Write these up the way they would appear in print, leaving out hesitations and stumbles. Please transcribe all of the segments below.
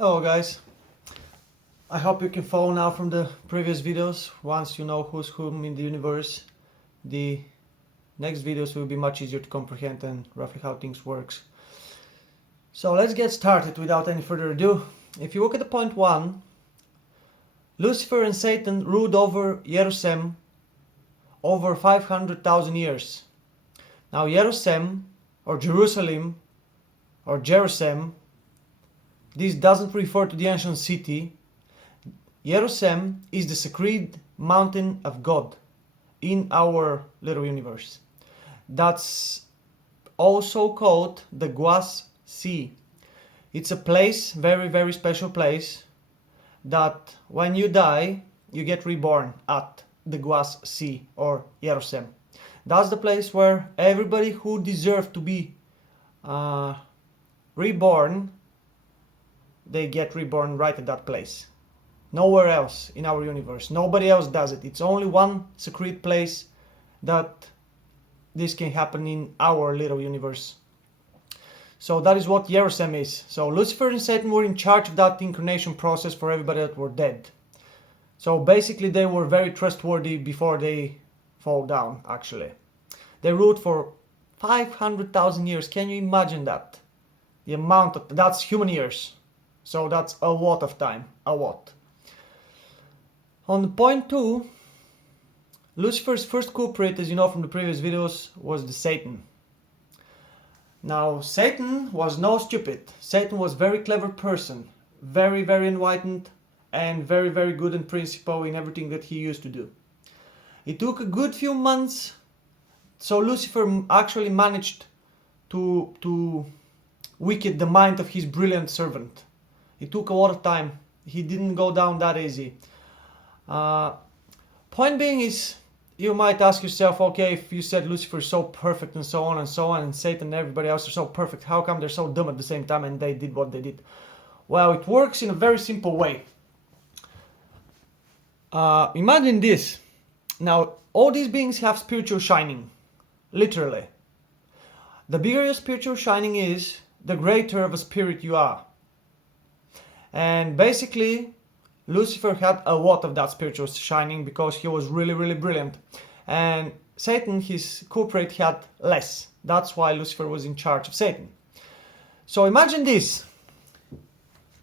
Hello guys, I hope you can follow now from the previous videos. Once you know who's whom in the universe, the next videos will be much easier to comprehend and roughly how things works. So let's get started without any further ado. If you look at the point 1, Lucifer and Satan ruled over Jerusalem over 500,000 years. Now Jerusalem or Jerusalem, this doesn't refer to the ancient city. Jerusalem is the sacred mountain of God in our little universe. That's also called the Glass Sea. It's a place, very special place, that when you die, you get reborn at the Glass Sea or Jerusalem. That's the place where everybody who deserves to be reborn, they get reborn right at that place. Nowhere else in our universe. Nobody else does it. It's only one secret place that this can happen in our little universe. So that is what Jerusalem is. So Lucifer and Satan were in charge of that incarnation process for everybody that were dead. So basically they were very trustworthy before they fall down, actually. They ruled for 500,000 years. Can you imagine that? The amount of, that's human years. So that's a lot of time, a lot. On point 2, Lucifer's first culprit, as you know from the previous videos, was the Satan. Now, Satan was no stupid. Satan was a very clever person, very enlightened, and very good in principle in everything that he used to do. It took a good few months, so Lucifer actually managed to wicked the mind of his brilliant servant. It took a lot of time. He didn't go down that easy. Point being is, you might ask yourself, okay, if you said Lucifer is so perfect and so on, and Satan and everybody else are so perfect, how come they're so dumb at the same time and they did what they did? Well, it works in a very simple way. Imagine this. Now, all these beings have spiritual shining, literally. The bigger your spiritual shining is, the greater of a spirit you are. And basically, Lucifer had a lot of that spiritual shining because he was really brilliant. And Satan, his culprit, had less. That's why Lucifer was in charge of Satan. So imagine this.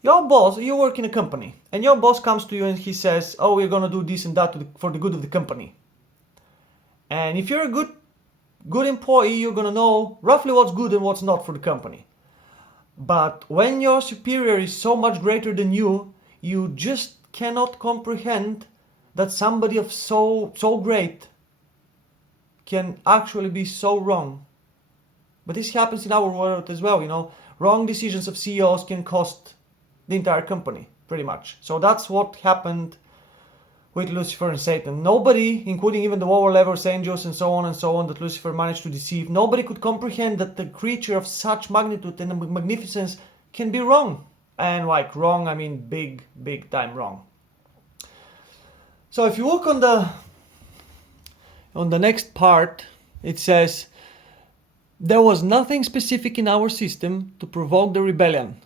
Your boss, you work in a company, and your boss comes to you and he says, oh, we're gonna do this and that for the good of the company. And if you're a good employee, you're gonna know roughly what's good and what's not for the company. But when your superior is so much greater than you, you just cannot comprehend that somebody of so great can actually be so wrong. But this happens in our world as well, you know. Wrong decisions of CEOs can cost the entire company, pretty much. So that's what happened with Lucifer and Satan. Nobody, including even the lower levels, angels and so on, that Lucifer managed to deceive, nobody could comprehend that the creature of such magnitude and magnificence can be wrong. And like wrong, I mean big time wrong. So if you look on the next part, it says, there was nothing specific in our system to provoke the rebellion.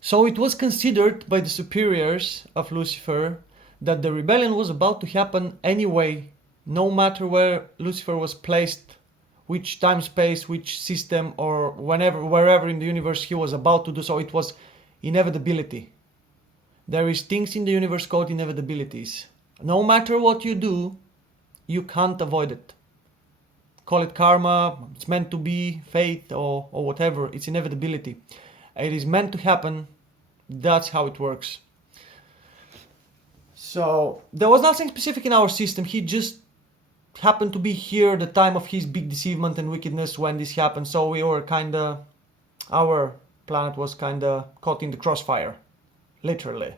So it was considered by the superiors of Lucifer that the rebellion was about to happen anyway, no matter where Lucifer was placed, which time space, which system, or wherever in the universe he was about to do so. It was inevitability. There is things in the universe called inevitabilities. No matter what you do, you can't avoid it. Call it karma, it's meant to be, fate, or whatever. It's inevitability. It is meant to happen. That's how it works. So there was nothing specific in our system. He just happened to be here at the time of his big deceivement and wickedness when this happened. So we were our planet was caught in the crossfire, literally.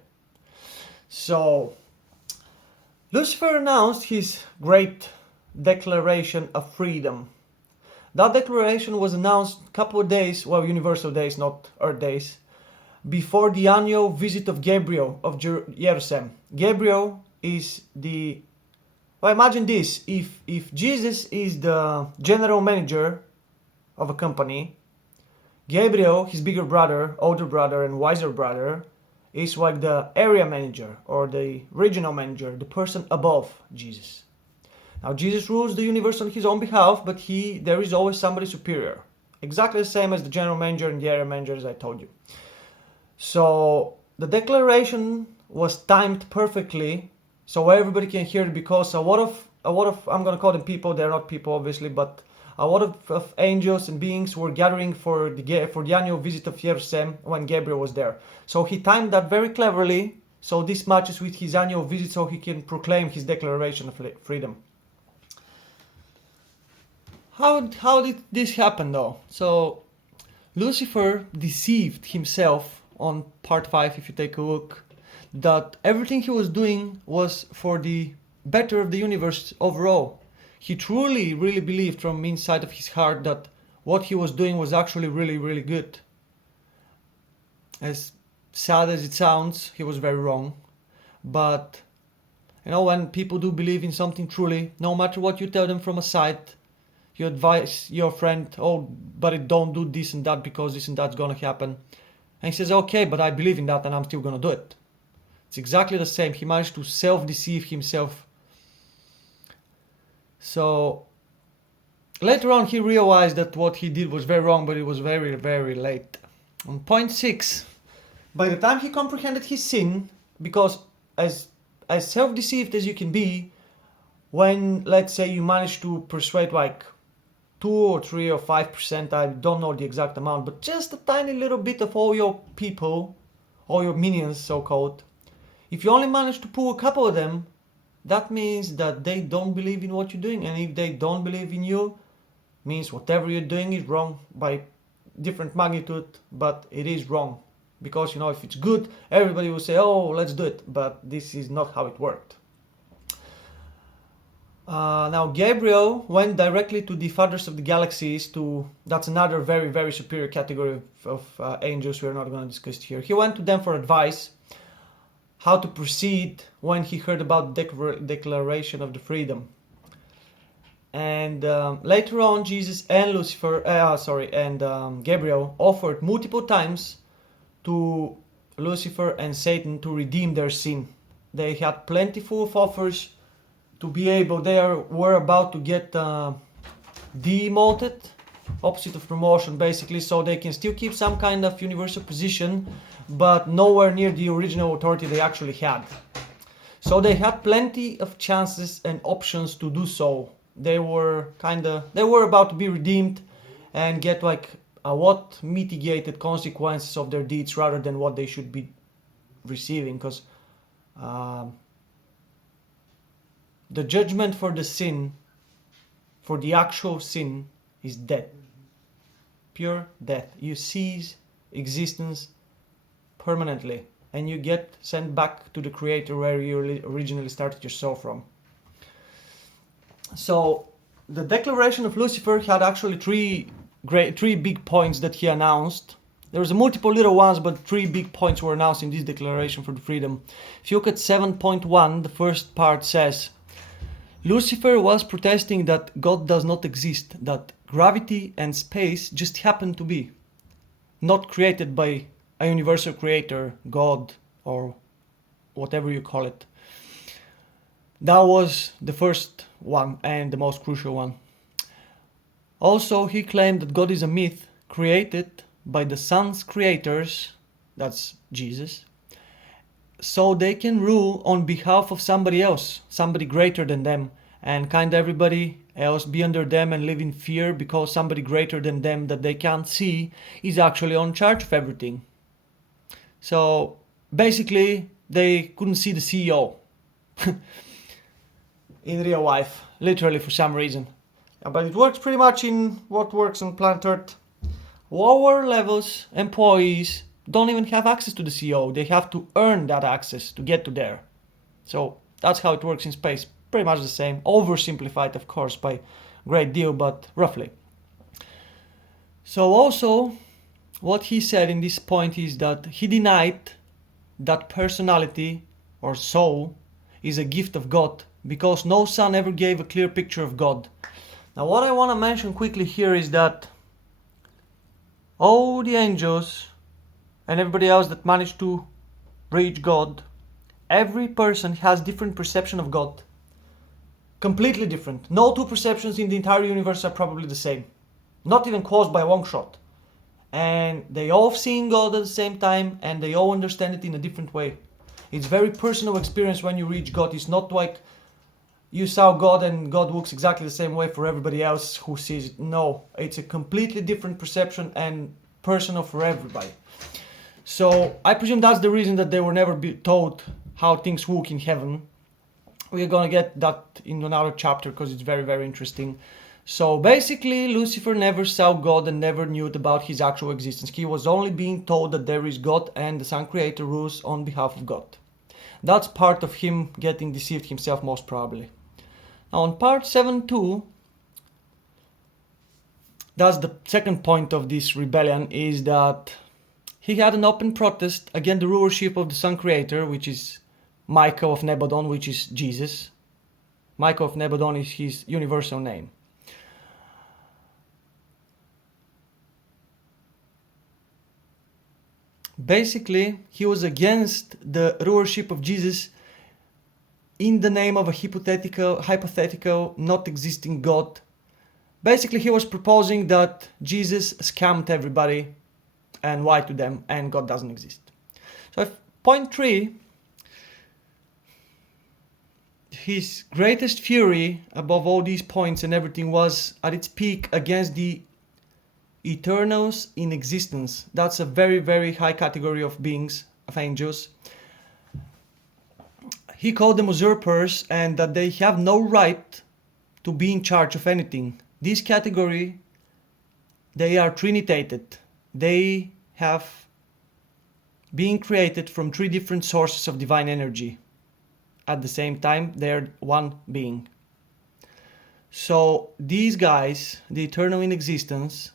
So Lucifer announced his great declaration of freedom. That declaration was announced a couple of days, well, universal days, not Earth days, before the annual visit of Gabriel of Jerusalem. Gabriel is well, imagine this, if Jesus is the general manager of a company, Gabriel, his bigger brother, older brother and wiser brother, is like the area manager or the regional manager, the person above Jesus. Now Jesus rules the universe on his own behalf, but there is always somebody superior. Exactly the same as the general manager and the area manager, as I told you. So the declaration was timed perfectly so everybody can hear it, because a lot of I'm gonna call them people, they're not people obviously, but a lot of angels and beings were gathering for the annual visit of Jerusalem when Gabriel was there. So he timed that very cleverly, so this matches with his annual visit, so he can proclaim his declaration of freedom. How did this happen though? So Lucifer deceived himself on part 5, if you take a look, that everything he was doing was for the better of the universe overall. He truly, really believed from inside of his heart that what he was doing was actually really, really good. As sad as it sounds, he was very wrong. But, when people do believe in something truly, no matter what you tell them from a side, you advise your friend, but don't do this and that because this and that's gonna happen. And he says, okay, but I believe in that and I'm still gonna do it. It's exactly the same. He managed to self-deceive himself. So later on he realized that what he did was very wrong, but it was very, very late. On point 6, by the time he comprehended his sin, because as self-deceived as you can be, when, let's say, you manage to persuade like 2 or 3 or 5%, I don't know the exact amount, but just a tiny little bit of all your people, all your minions so-called, if you only manage to pull a couple of them, that means that they don't believe in what you're doing. And if they don't believe in you, means whatever you're doing is wrong by different magnitude, but it is wrong. Because, if it's good, everybody will say, oh, let's do it. But this is not how it worked. Now, Gabriel went directly to the fathers of the galaxies. That's another very, very superior category of angels we're not going to discuss here. He went to them for advice how to proceed when he heard about the declaration of the freedom. And later on, Jesus and Gabriel offered multiple times to Lucifer and Satan to redeem their sin. They had plentiful of offers to be able. They were about to get demoted, opposite of promotion basically, so they can still keep some kind of universal position, but nowhere near the original authority they actually had. So they had plenty of chances and options to do so. They were about to be redeemed and get like a lot mitigated consequences of their deeds rather than what they should be receiving, because the judgment for the sin, for the actual sin, is death. Pure death. You cease existence permanently and you get sent back to the Creator where you originally started your soul from. So the declaration of Lucifer had actually three big points that he announced. There was multiple little ones, but 3 big points were announced in this declaration for the freedom. If you look at 7.1, the first part says, Lucifer was protesting that God does not exist, that gravity and space just happen to be, not created by a universal creator, God, or whatever you call it. That was the first one and the most crucial one. Also, he claimed that God is a myth created by the Son's creators, that's Jesus, so they can rule on behalf of somebody else, somebody greater than them, and kind of everybody else be under them and live in fear because somebody greater than them that they can't see is actually on charge of everything. So basically they couldn't see the CEO in real life, literally, for some reason. But it works pretty much in what works on planet Earth. Lower levels employees don't even have access to the CEO. They have to earn that access to get to there. So that's how it works in space. Pretty much the same. Oversimplified, of course, by a great deal, but roughly. So also, what he said in this point is that he denied that personality or soul is a gift of God, because no son ever gave a clear picture of God. Now what I want to mention quickly here is that all the angels and everybody else that managed to reach God, every person has different perception of God. Completely different. No two perceptions in the entire universe are probably the same. Not even close by a long shot. And they all seen God at the same time, and they all understand it in a different way. It's very personal experience when you reach God. It's not like you saw God and God looks exactly the same way for everybody else who sees it. No, it's a completely different perception and personal for everybody. So I presume that's the reason that they were never told how things work in heaven. We're gonna get that in another chapter because it's very, very interesting. So basically, Lucifer never saw God and never knew about his actual existence. He was only being told that there is God and the Sun Creator rules on behalf of God. That's part of him getting deceived himself, most probably. Now on part 7.2, that's the second point of this rebellion, is that he had an open protest against the rulership of the Sun Creator, which is Michael of Nebodon, which is Jesus. Michael of Nebodon is his universal name. Basically, he was against the rulership of Jesus in the name of a hypothetical, not existing God. Basically, he was proposing that Jesus scammed everybody and lied to them, and God doesn't exist. So, point 3, his greatest fury above all these points and everything was at its peak against the Eternals in existence. That's a very, very high category of beings, of angels. He called them usurpers and that they have no right to be in charge of anything. This category, they are trinitated. They have been created from 3 different sources of divine energy. At the same time, they're one being. So these guys, the eternal in existence,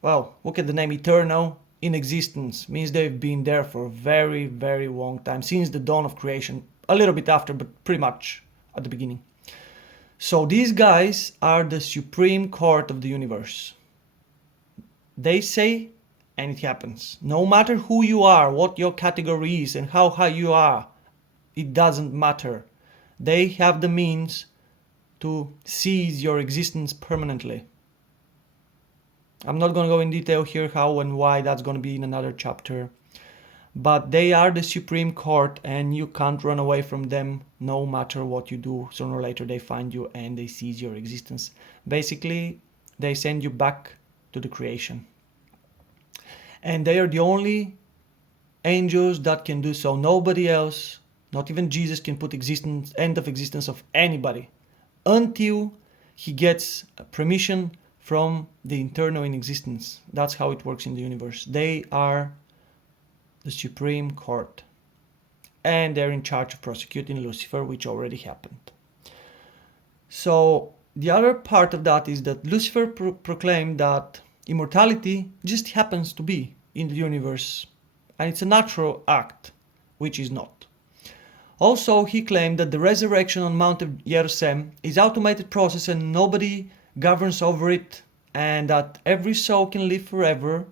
well, look at the name eternal in existence, means they've been there for a very, very long time, since the dawn of creation. A little bit after, but pretty much at the beginning. So these guys are the supreme court of the universe. They say, and it happens. No matter who you are, what your category is, and how high you are, it doesn't matter. They have the means to seize your existence permanently. I'm not going to go in detail here how and why, that's going to be in another chapter. But they are the supreme court and you can't run away from them no matter what you do. Sooner or later they find you and they seize your existence. Basically, they send you back to the creation. And they are the only angels that can do so. Nobody else, not even Jesus, can put end of existence of anybody until he gets permission from the eternal in existence. That's how it works in the universe. They are the Supreme Court. And they're in charge of prosecuting Lucifer, which already happened. So the other part of that is that Lucifer proclaimed that immortality just happens to be in the universe. And it's a natural act, which is not. Also, he claimed that the resurrection on Mount of Jerusalem is an automated process and nobody governs over it, and that every soul can live forever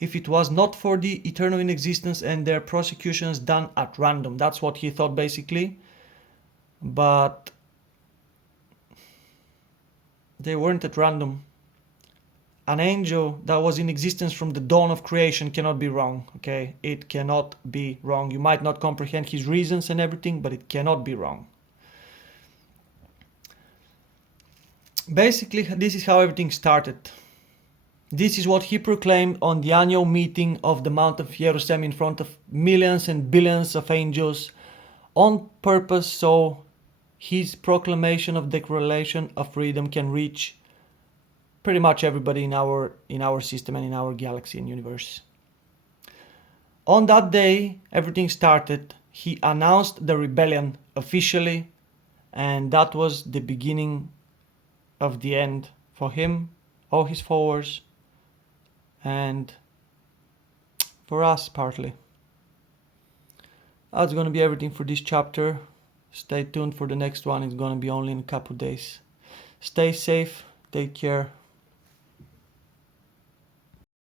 if it was not for the eternal in existence and their prosecutions done at random. That's what he thought basically. But they weren't at random. An angel that was in existence from the dawn of creation cannot be wrong, okay? It cannot be wrong. You might not comprehend his reasons and everything, but it cannot be wrong. Basically, this is how everything started. This is what he proclaimed on the annual meeting of the Mount of Jerusalem in front of millions and billions of angels on purpose so his proclamation of declaration of freedom can reach pretty much everybody in our system and in our galaxy and universe. On that day, everything started. He announced the rebellion officially, and that was the beginning of the end for him, all his followers, and for us partly. That's going to be everything for this chapter. Stay tuned for the next one. It's going to be only in a couple days. Stay safe. Take care.